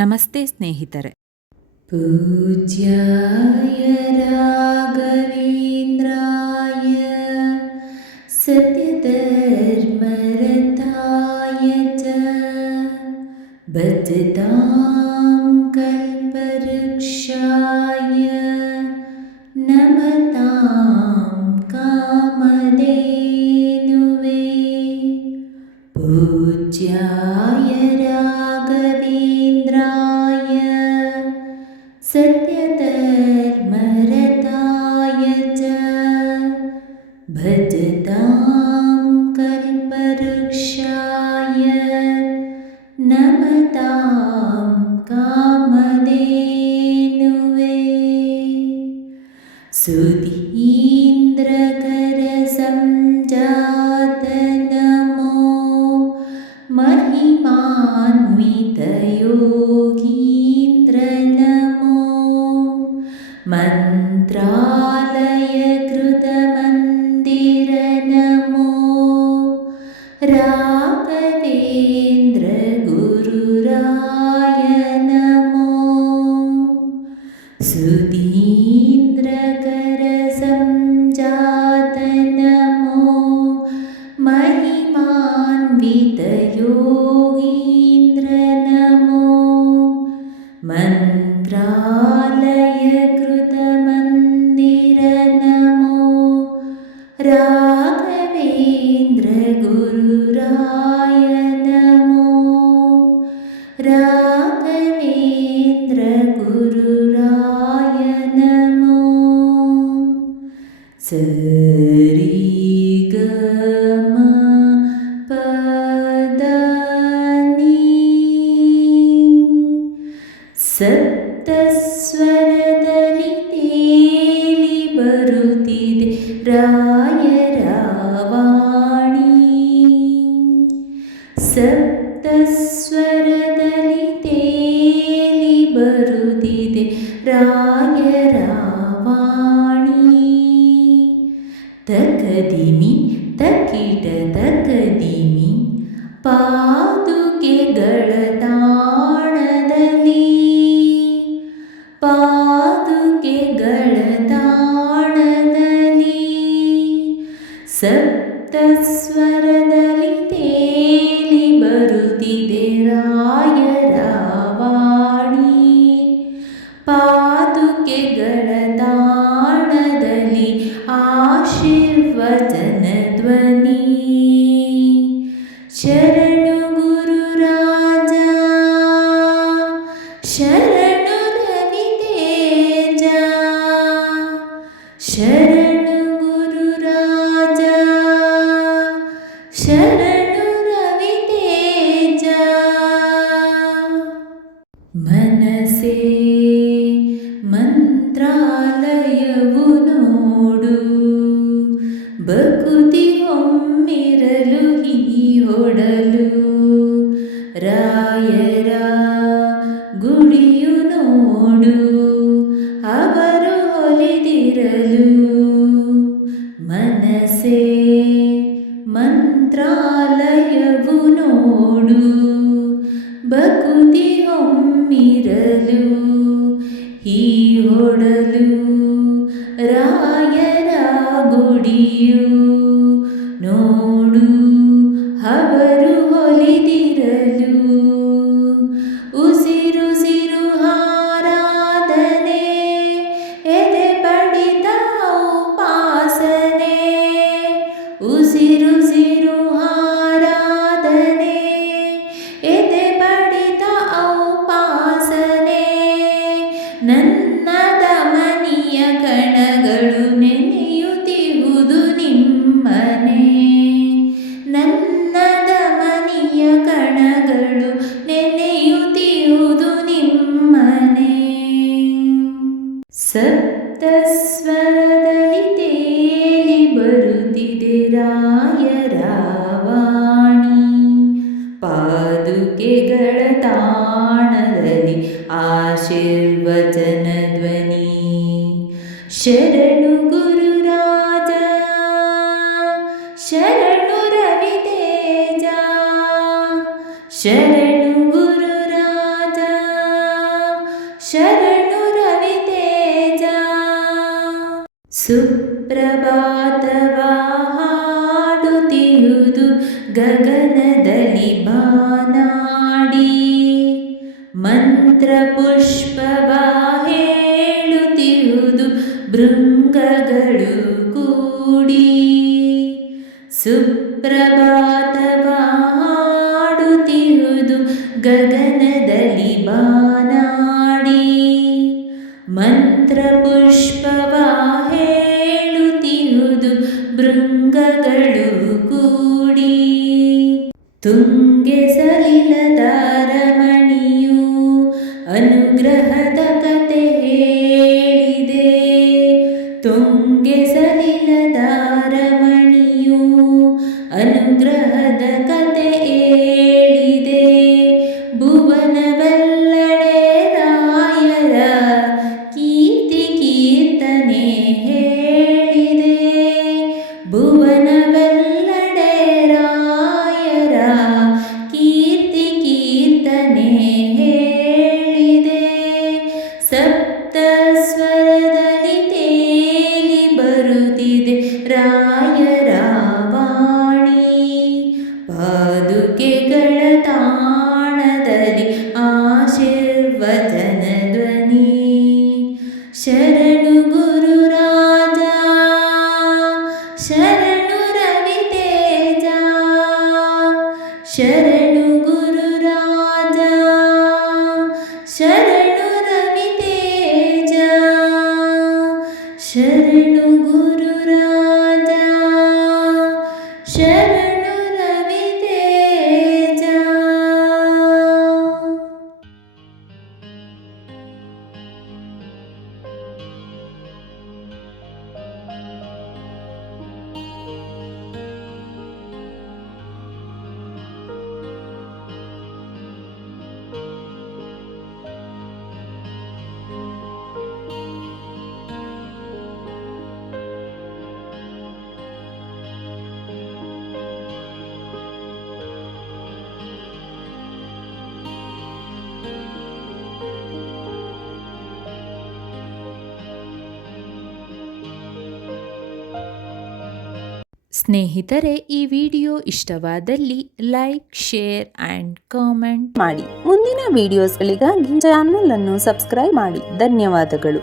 ನಮಸ್ತೆ ಸ್ನೇಹಿತರೆ. ಪೂಜ್ಯಾಯ ರಾಘವೇಂದ್ರಾಯ ಸತ್ಯಧರ್ಮರತಾಯ ಚ ಭಜತಾಂ ಕಲ್ಪವೃಕ್ಷಾಯ ನಮತಾಂ ಕಾಮಧೇನುವೇ. ಪೂಜ್ಯಾಯ ರಾಘವೇಂದ್ರಾಯ ಸತ್ಯಧರ್ಮರತಾಯ ಚ ಭಜತಾಂ ಕಲ್ಪವೃಕ್ಷಾಯ ನಮತಾಂ ಕಾಮಧೇನುವೇ. ಸುಧೀಂದ್ರಕರ ಸಂಜಾತ ನಮೋ ಮಹಿಮಾನ್ವಿತ ಯೋಗೀಂದ್ರ ನಮೋ ಮಂತ್ರಾಲಯ ಕೃತ ಮಂದಿರ ನಮೋ ರಾಘವೇಂದ್ರ ಗುರುರಾಯ ನಮೋ. ಸುಧೀಂದ್ರಕರ ಸಂಜಾತ ನಮೋ ಮಹಿಮಾನ್ವಿತ ಯೋಗೀಂದ್ರ ನಮೋ ಮಂತ್ರಾಲಯ ಕೃತ ಮಂದಿರ ನಮೋ ರಾಘವೇಂದ್ರ ಗುರುರಾಯ ನಮೋ ರಾಘವೇಂದ್ರ ಗುರುರಾಯ ನಮೋ. ಸರಿ ಗ ಮ ಪದ ನೀ ಸಪ್ತಸ್ವರದಲ್ಲಿ ತೇಲಿ ಬರುತ್ತಿದೆ ರಾಯರ ವಾಣಿ. ಸಪ್ತಸ್ವರದಲ್ಲಿ ತೇಲಿ ಬರುತ್ತಿದೆ ರಾಯರ ವಾಣಿ. ತಕದಿಮಿ ತಕಿಟ ತಕದಿಮಿ ಪಾದುಕೆಗಳ ತಾಣದಲ್ಲಿ ಪಾದುಕೆಗಳ ತಾಣದಲ್ಲಿ ಸಪ್ತಸ್ವರದಲ್ಲಿ ತೇಲಿ ಬರುತ್ತಿದೆ ರಾಯರ ವಾಣಿ. ಪಾದುಕೆಗಳ ತಾಣದಲ್ಲಿ ಆಶೀರ್ವಚನ ಧ್ವನಿ. ಶರಣು ಗುರುರಾಜ ಶರಣು ರವಿತೇಜ ಶರಣು ಗುರುರಾಜ ಶರಣು ರವಿತೇಜ. ಮನಸೇ ಮಂತ್ರಾಲಯವು ನೋಡು ಬಕುತಿ ಹೊಮ್ಮಿರಲು ಹೀ ಹೊಡಲು. ರಾಯರ ಗುಡಿಯು ನೋಡು ಅವರು ಹೊಲಿದಿರಲು. ಮನಸೇ ಮಂತ್ರಾಲಯವು ನೋಡು ಬಕುತಿ ಹೊಮ್ಮಿರಲು ಹೀ ಹೊಡಲು. ರಾಯರ ಗುಡಿಯು ನೋಡು ಅವರು ಹೊಲಿದಿರಲು. ಉಸಿರುಸಿರು ಆರಾಧನೆ ಎದೆ ಬಡಿತ ಉಪಾಸನೆ. ಉಸಿರುಸಿರು ಆರಾಧನೆ ಎದೆ ಬಡಿತ ಉಪಾಸನೆ. ನನ್ನ ಧಮನಿಯ ಕಣಗಳು ನೆನೆಯುತ್ತಿರುವುದು ನಿಮ್ಮನೆ. ನನ್ನ ಧಮನಿಯ ಕಣಗಳು ನೆನೆಯುತ್ತಿರುವುದು ನಿಮ್ಮನೆ. ಸಪ್ತಸ್ವರದಲ್ಲಿ ತೇಲಿ ಬರುತ್ತಿದೆ ರಾಯರ ವಾಣಿ. ಪಾದುಕೆಗಳ ತಾಣದಲ್ಲಿ ಆಶೀರ್ವಚನ ಧ್ವನಿ. ಶರಣು ಗುರುರಾಜ ಶರಣು ರವಿತೇಜ ಶರಣು ಗುರುರಾಜ ಗಗನದಲ್ಲಿ ಬಾನಾಡಿ ಮಂತ್ರ ಪುಷ್ಪವ ಹೇಳುತ್ತಿರುವುದು ಭೃಂಗಗಳು ಕೂಡಿ ಸುಪ್ರಭಾತವ ಹಾಡುತ್ತಿರುವುದು ಗಗನದಲ್ಲಿ ಬಾನಾಡಿ ಮಂತ್ರ ಪುಷ್ಪವ ಹೇಳುತ್ತಿರುವುದು ಭೃಂಗಗಳು ಕೂಡಿ ತುಂಗೆ ಸಲಿಲದ ರಮಣಿಯು ಅನುಗ್ರಹದ ಕತೆ ಹೇಳಿದೆ ತುಂಗೆ ಸಲಿಲದ ರಮಣಿಯು ಅನುಗ್ರಹದ ಕತೆ ಹೇಳಿದೆ ಭುವನವೆಲ್ಲಡೆ ರಾಯರ ಕೀರ್ತಿ ಕೀರ್ತನೆ ಹೇಳಿದೆ ಭುವನವೆಲ್ಲಡೆ ರಾಯರ ಕೀರ್ತಿ ಕೀರ್ತನೆ ಹೇಳಿದೆ ಸಪ್ತ ಸ್ವರದಲ್ಲಿ ತೇಲಿ ಬರುತ್ತಿದೆ ರಾಯರ ವಾಣಿ ಪಾದುಕೆಗಳ ತಾಣದಲ್ಲಿ ಆಶೀರ್ವಚನ ಧ್ವನಿ ಶರಣು ಗುರುರಾಜ ಶರಣು ರವಿತೇಜ ಶರಣು ಗುರುರಾಜ ಶರಣು ರವಿತೇಜ ಶರಣು ಗುರುರಾಜ ಶರಣು ರವಿತೇಜ. ಸ್ನೇಹಿತರೆ, ಈ ವಿಡಿಯೋ ಇಷ್ಟವಾದಲ್ಲಿ ಲೈಕ್, ಶೇರ್ ಆ್ಯಂಡ್ ಕಾಮೆಂಟ್ ಮಾಡಿ. ಮುಂದಿನ ವಿಡಿಯೋಸ್ಗಳಿಗಾಗಿ ಚಾನಲ್ ಅನ್ನು ಸಬ್ಸ್ಕ್ರೈಬ್ ಮಾಡಿ. ಧನ್ಯವಾದಗಳು.